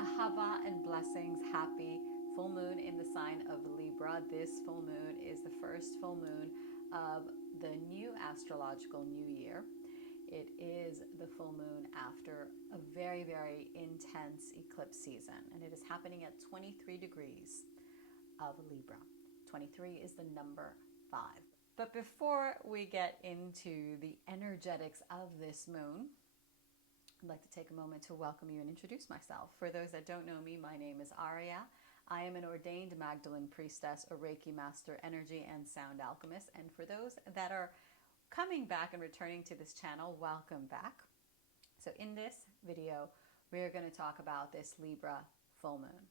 Ahava and blessings. Happy full moon in the sign of Libra. This full moon is the first full moon of the new astrological new year. It is the full moon after a very, very intense eclipse season, and it is happening at 23 degrees of Libra. 23 is the number 5. But before we get into the energetics of this moon, I'd like to take a moment to welcome you and introduce myself. For those that don't know me, my name is Aurea. I am an ordained Magdalene priestess, a Reiki master, energy and sound alchemist. And for those that are coming back and returning to this channel, welcome back. So in this video, we're going to talk about this Libra full moon.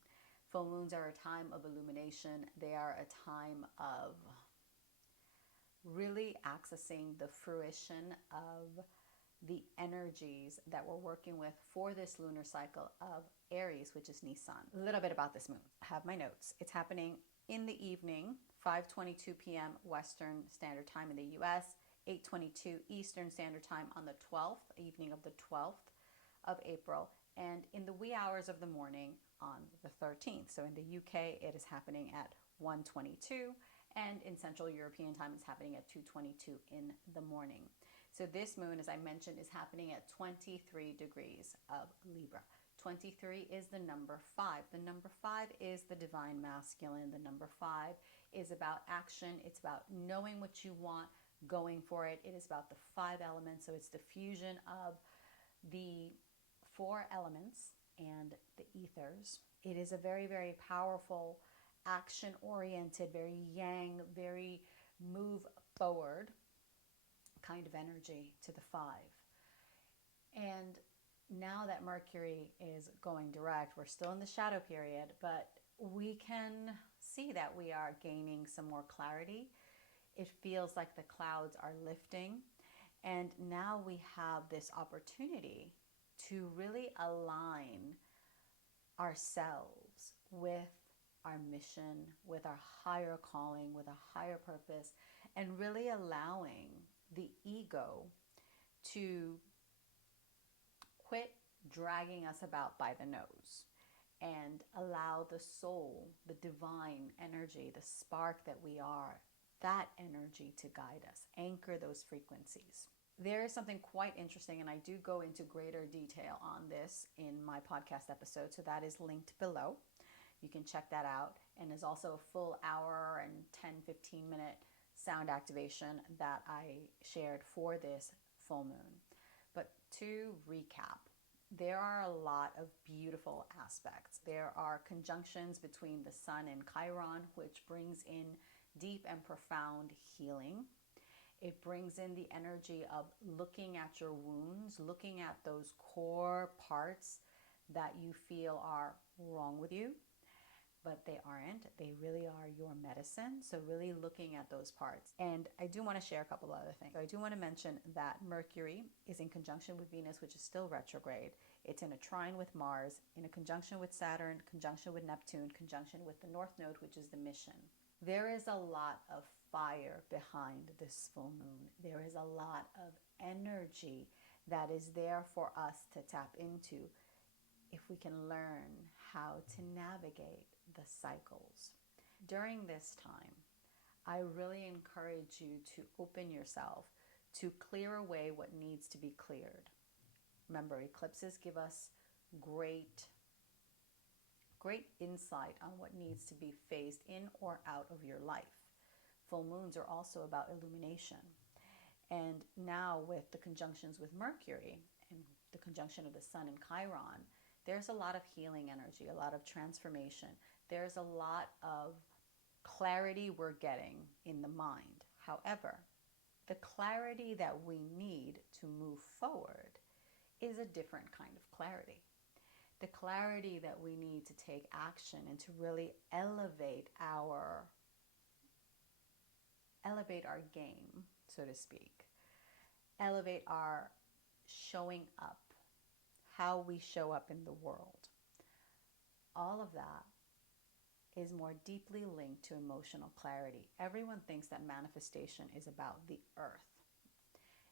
Full moons are a time of illumination. They are a time of really accessing the fruition of the energies that we're working with for this lunar cycle of Aries, which is Nisan. A little bit about this moon. I have my notes. It's happening in the evening, 5:22 p.m. Western Standard Time in the US, 8:22 Eastern Standard Time on the 12th, evening of the 12th of April, and in the wee hours of the morning on the 13th. So in the UK, it is happening at 1:22, and in Central European Time, it's happening at 2:22 in the morning. So this moon, as I mentioned, is happening at 23 degrees of Libra. 23 is the number 5. The number 5 is the divine masculine. The number 5 is about action. It's about knowing what you want, going for it. It is about the 5 elements. So it's the fusion of the 4 elements and the ethers. It is a very, very powerful, action-oriented, very yang, very move forward kind of energy to the 5. And now that Mercury is going direct, we're still in the shadow period, but we can see that we are gaining some more clarity. It feels like the clouds are lifting, and now we have this opportunity to really align ourselves with our mission, with our higher calling, with a higher purpose, and really allowing the ego to quit dragging us about by the nose and allow the soul, the divine energy, the spark that we are, that energy to guide us, anchor those frequencies. There is something quite interesting, and I do go into greater detail on this in my podcast episode, so that is linked below. You can check that out. And there's also a full hour and 10-15 minute sound activation that I shared for this full moon. But to recap, there are a lot of beautiful aspects. There are conjunctions between the Sun and Chiron, which brings in deep and profound healing. It brings in the energy of looking at your wounds, looking at those core parts that you feel are wrong with you, but they aren't. They really are your medicine. So really looking at those parts. And I do want to share a couple of other things. I do want to mention that Mercury is in conjunction with Venus, which is still retrograde. It's in a trine with Mars, in a conjunction with Saturn, conjunction with Neptune, conjunction with the North Node, which is the mission. There is a lot of fire behind this full moon. There is a lot of energy that is there for us to tap into if we can learn how to navigate the cycles. During this time, I really encourage you to open yourself to clear away what needs to be cleared. Remember, eclipses give us great insight on what needs to be phased in or out of your life. Full moons are also about illumination. And now with the conjunctions with Mercury and the conjunction of the Sun and Chiron, there's a lot of healing energy, a lot of transformation. There's a lot of clarity we're getting in the mind. However, the clarity that we need to move forward is a different kind of clarity. The clarity that we need to take action and to really elevate our game, so to speak. Elevate our showing up, how we show up in the world. All of that is more deeply linked to emotional clarity. Everyone thinks that manifestation is about the earth.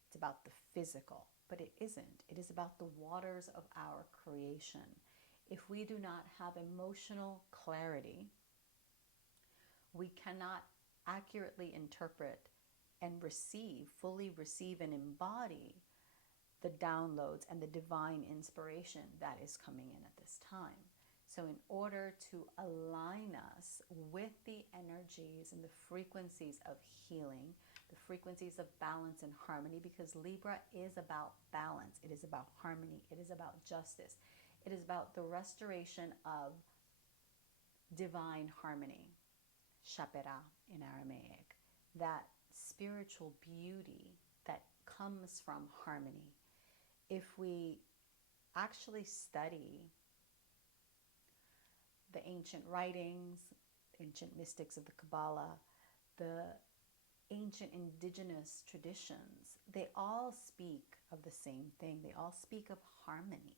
It's about the physical, but it isn't. It is about the waters of our creation. If we do not have emotional clarity, we cannot accurately interpret and fully receive and embody the downloads and the divine inspiration that is coming in at this time. So in order to align us with the energies and the frequencies of healing, the frequencies of balance and harmony, because Libra is about balance, it is about harmony, it is about justice, it is about the restoration of divine harmony, shapera in Aramaic, that spiritual beauty that comes from harmony. If we actually study the ancient writings, ancient mystics of the Kabbalah, the ancient indigenous traditions, they all speak of the same thing. They all speak of harmony.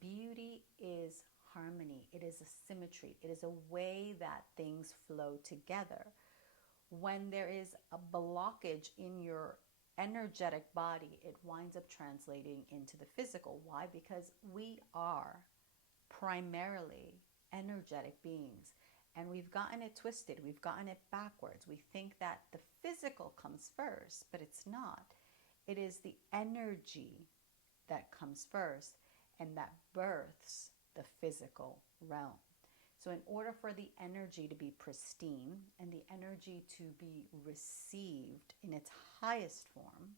Beauty is harmony. It is a symmetry. It is a way that things flow together. When there is a blockage in your energetic body, it winds up translating into the physical. Why? Because we are primarily energetic beings, and we've gotten it twisted. We've gotten it backwards. We think that the physical comes first, but it's not. It is the energy that comes first and that births the physical realm. So in order for the energy to be pristine and the energy to be received in its highest form,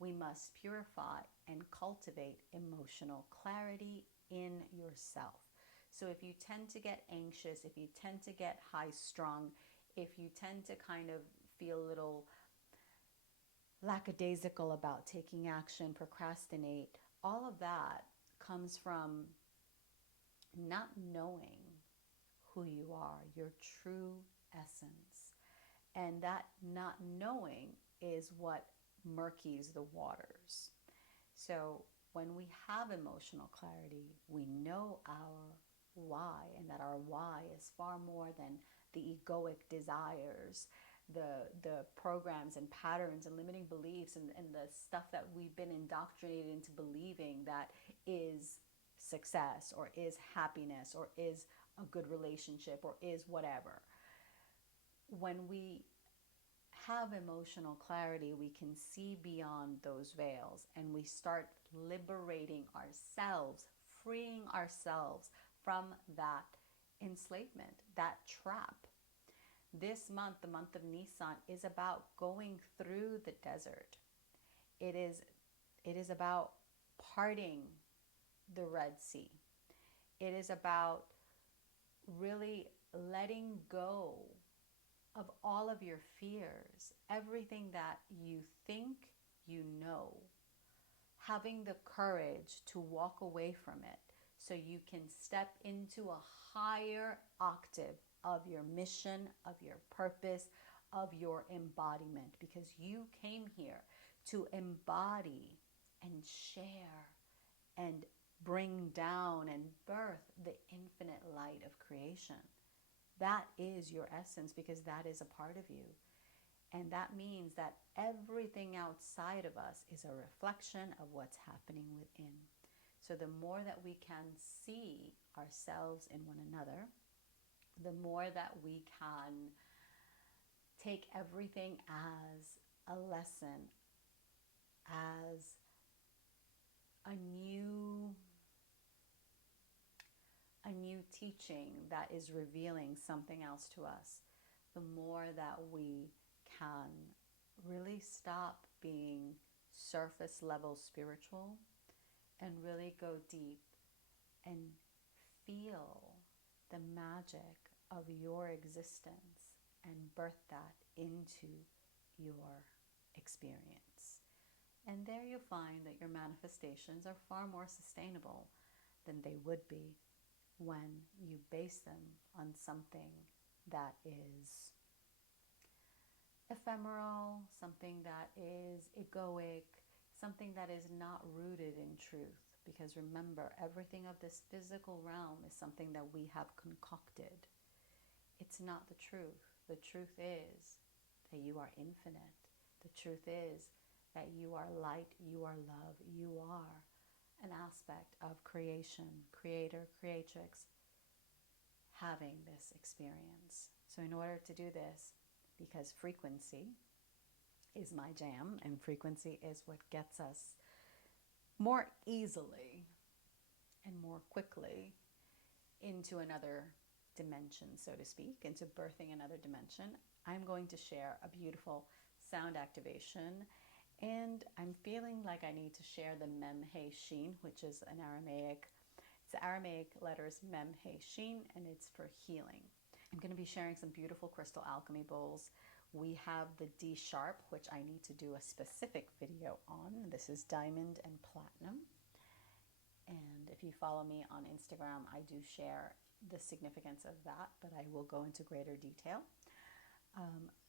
we must purify and cultivate emotional clarity in yourself. So if you tend to get anxious, if you tend to get high-strung, if you tend to kind of feel a little lackadaisical about taking action, procrastinate, all of that comes from not knowing who you are, your true essence. And that not knowing is what murkies the waters. So when we have emotional clarity, we know our why, and that our why is far more than the egoic desires, the programs and patterns and limiting beliefs and the stuff that we've been indoctrinated into believing that is success or is happiness or is a good relationship or is whatever. When we have emotional clarity, we can see beyond those veils and we start liberating ourselves, freeing ourselves from that enslavement, that trap. This month, the month of Nisan, is about going through the desert. It is about parting the Red Sea. It is about really letting go of all of your fears, everything that you think you know, having the courage to walk away from it so you can step into a higher octave of your mission, of your purpose, of your embodiment, because you came here to embody and share and bring down and birth the infinite light of creation. That is your essence, because that is a part of you. And that means that everything outside of us is a reflection of what's happening within. So the more that we can see ourselves in one another, the more that we can take everything as a lesson, as a new teaching that is revealing something else to us, the more that we can really stop being surface level spiritual and really go deep and feel the magic of your existence and birth that into your experience. And there you'll find that your manifestations are far more sustainable than they would be when you base them on something that is ephemeral, something that is egoic, something that is not rooted in truth. Because remember, everything of this physical realm is something that we have concocted. It's not the truth. The truth is that you are infinite. The truth is that you are light, you are love, you are an aspect of creation, creator, creatrix, having this experience. So in order to do this, because frequency is my jam, and frequency is what gets us more easily and more quickly into another dimension, so to speak, into birthing another dimension, I'm going to share a beautiful sound activation. And I'm feeling like I need to share the Mem He Shin, which is an Aramaic, it's the Aramaic letters Mem He Shin, and it's for healing. I'm going to be sharing some beautiful crystal alchemy bowls. We have the D sharp, which I need to do a specific video on. This is diamond and platinum. And if you follow me on Instagram, I do share the significance of that, but I will go into greater detail.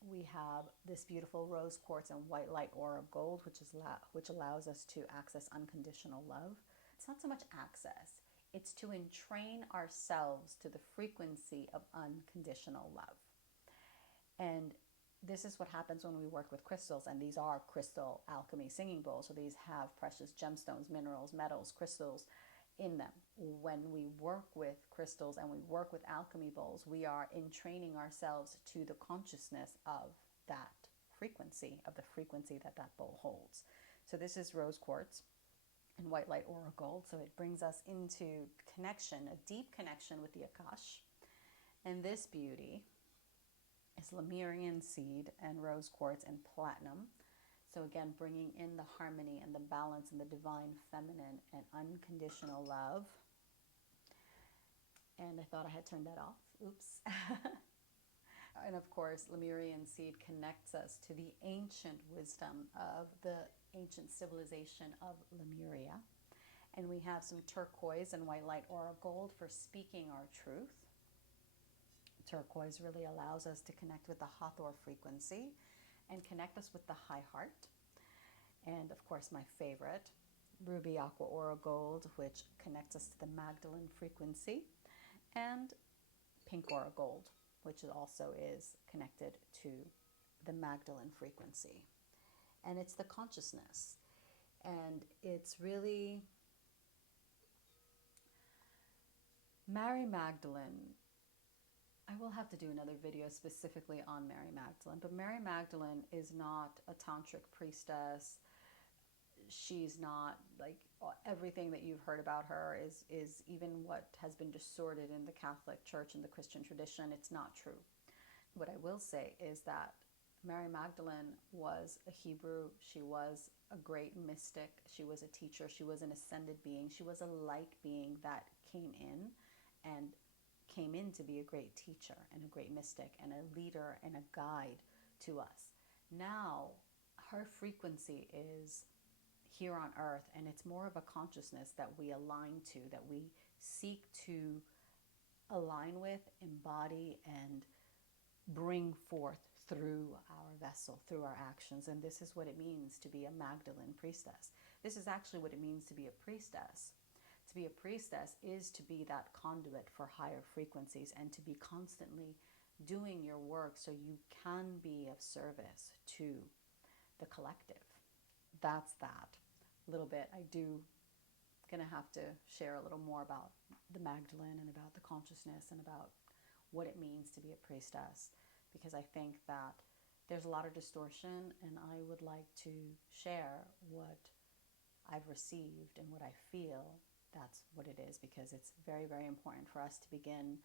We have this beautiful rose quartz and white light aura gold, which allows us to access unconditional love. It's not so much access, it's to entrain ourselves to the frequency of unconditional love. And this is what happens when we work with crystals, and these are crystal alchemy singing bowls. So these have precious gemstones, minerals, metals, crystals in them. When we work with crystals and we work with alchemy bowls, we are entraining ourselves to the consciousness of that frequency, of the frequency that that bowl holds. So this is rose quartz and white light aura gold. So it brings us into connection, a deep connection with the Akash. And this beauty is Lemurian seed and rose quartz and platinum. So again, bringing in the harmony and the balance and the divine feminine and unconditional love. And I thought I had turned that off. Oops. And of course, Lemurian seed connects us to the ancient wisdom of the ancient civilization of Lemuria. And we have some turquoise and white light aura gold for speaking our truth. Turquoise really allows us to connect with the Hathor frequency and connect us with the high heart. And of course, my favorite, ruby aqua aura gold, which connects us to the Magdalene frequency, and pink aura gold, which also is connected to the Magdalene frequency. And it's the consciousness. And it's really Mary Magdalene. I will have to do another video specifically on Mary Magdalene, but Mary Magdalene is not a tantric priestess. She's not like everything that you've heard about her is even what has been distorted in the Catholic Church and the Christian tradition. It's not true. What I will say is that Mary Magdalene was a Hebrew. She was a great mystic. She was a teacher. She was an ascended being. She was a light being that came in to be a great teacher and a great mystic and a leader and a guide to us. Now, her frequency is here on earth, and it's more of a consciousness that we align to, that we seek to align with, embody, and bring forth through our vessel, through our actions. And this is what it means to be a Magdalene priestess. This is actually what it means to be a priestess. To be a priestess is to be that conduit for higher frequencies and to be constantly doing your work so you can be of service to the collective. That's that. A little bit. I do gonna have to share a little more about the Magdalene and about the consciousness and about what it means to be a priestess, because I think that there's a lot of distortion, and I would like to share what I've received and what I feel. That's what it is, because it's very, very important for us to begin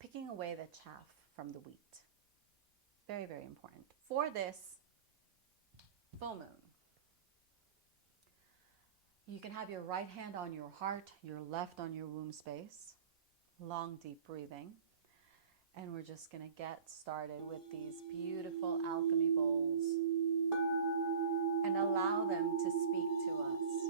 picking away the chaff from the wheat. Very, very important. For this full moon, you can have your right hand on your heart, your left on your womb space. Long, deep breathing. And we're just going to get started with these beautiful alchemy bowls and allow them to speak to us.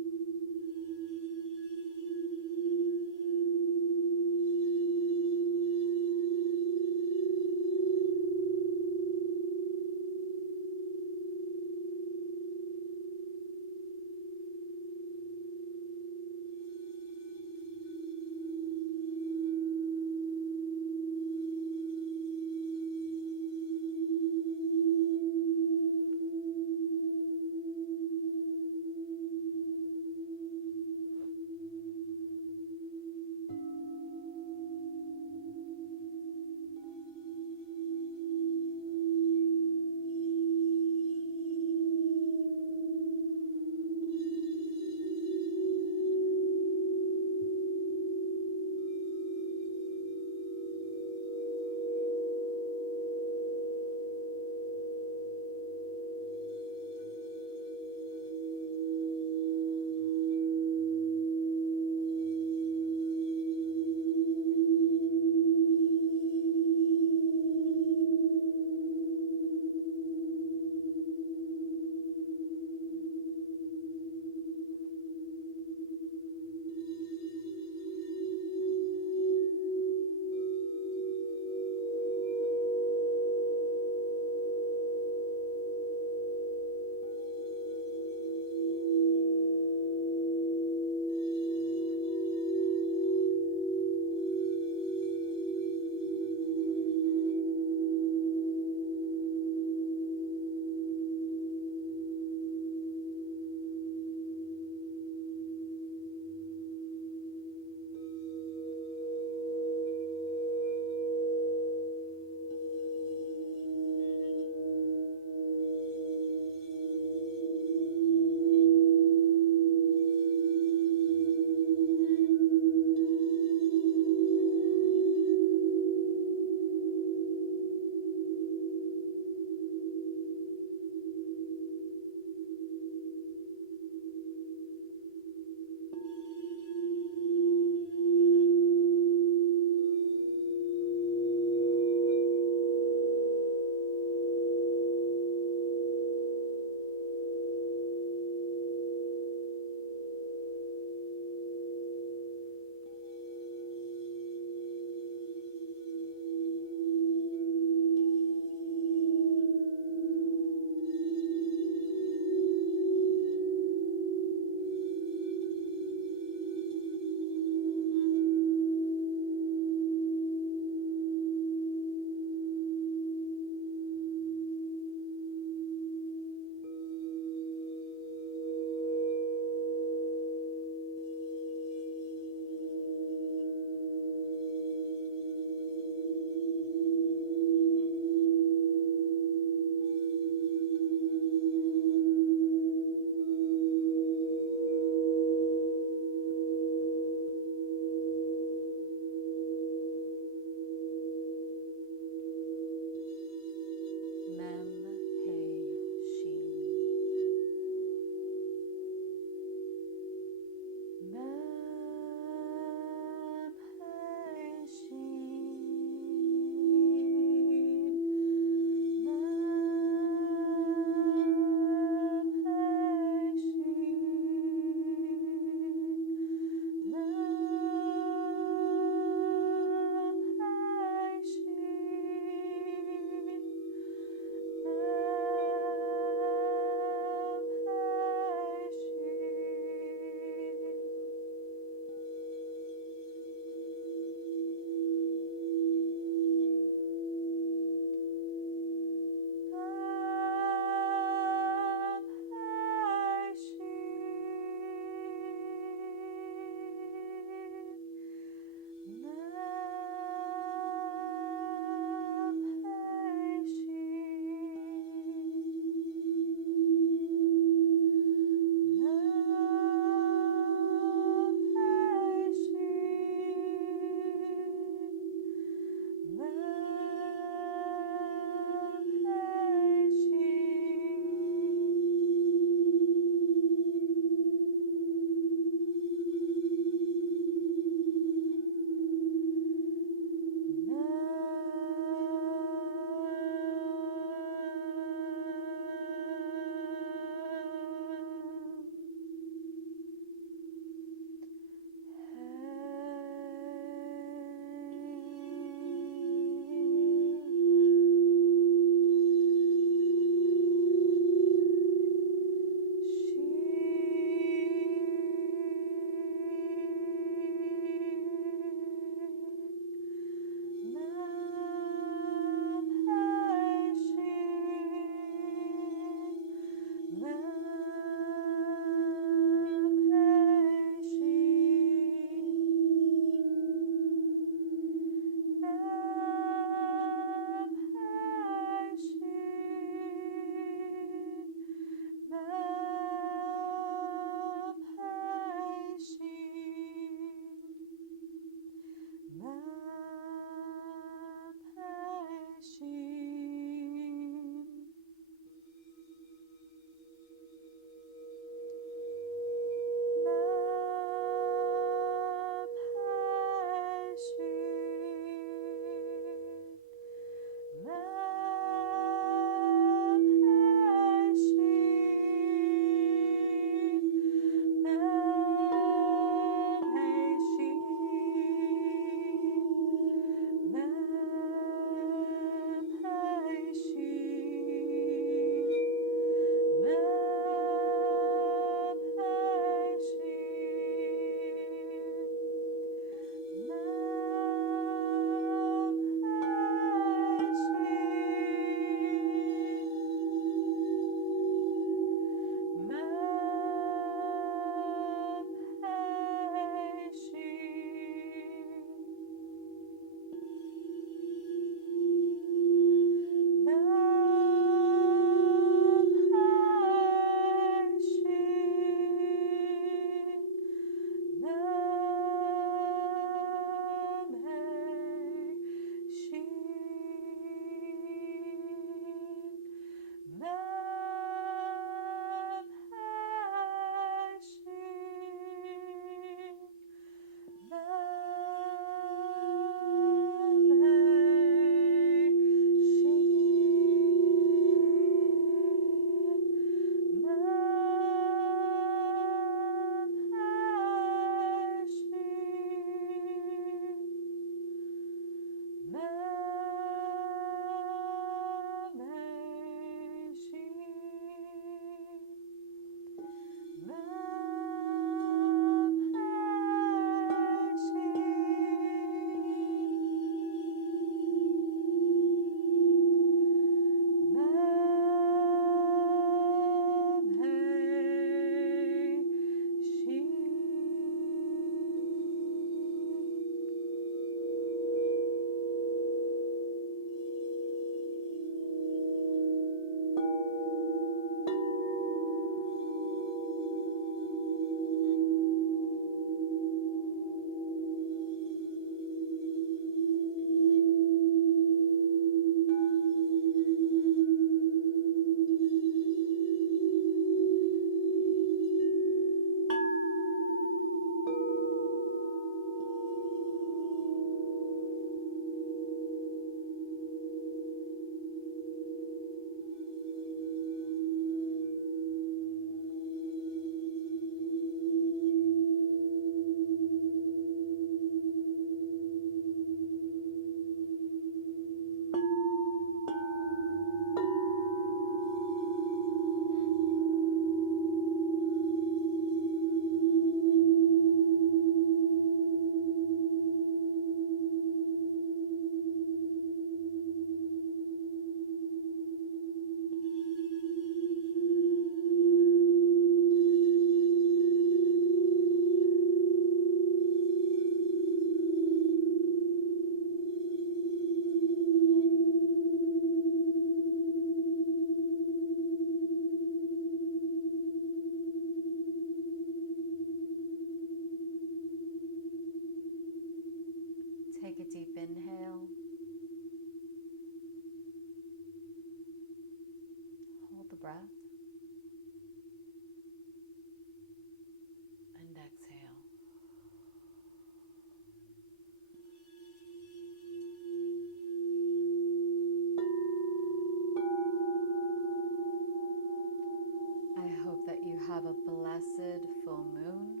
Have a blessed full moon,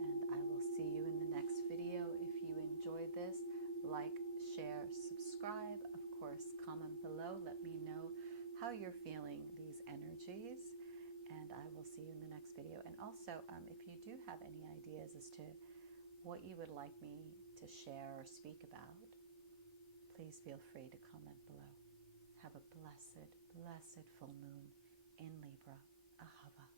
and I will see you in the next video. If you enjoyed this, like, share, subscribe. Of course, comment below. Let me know how you're feeling these energies, and I will see you in the next video. And also, if you do have any ideas as to what you would like me to share or speak about, please feel free to comment below. Have a blessed, blessed full moon in Libra. Ahava.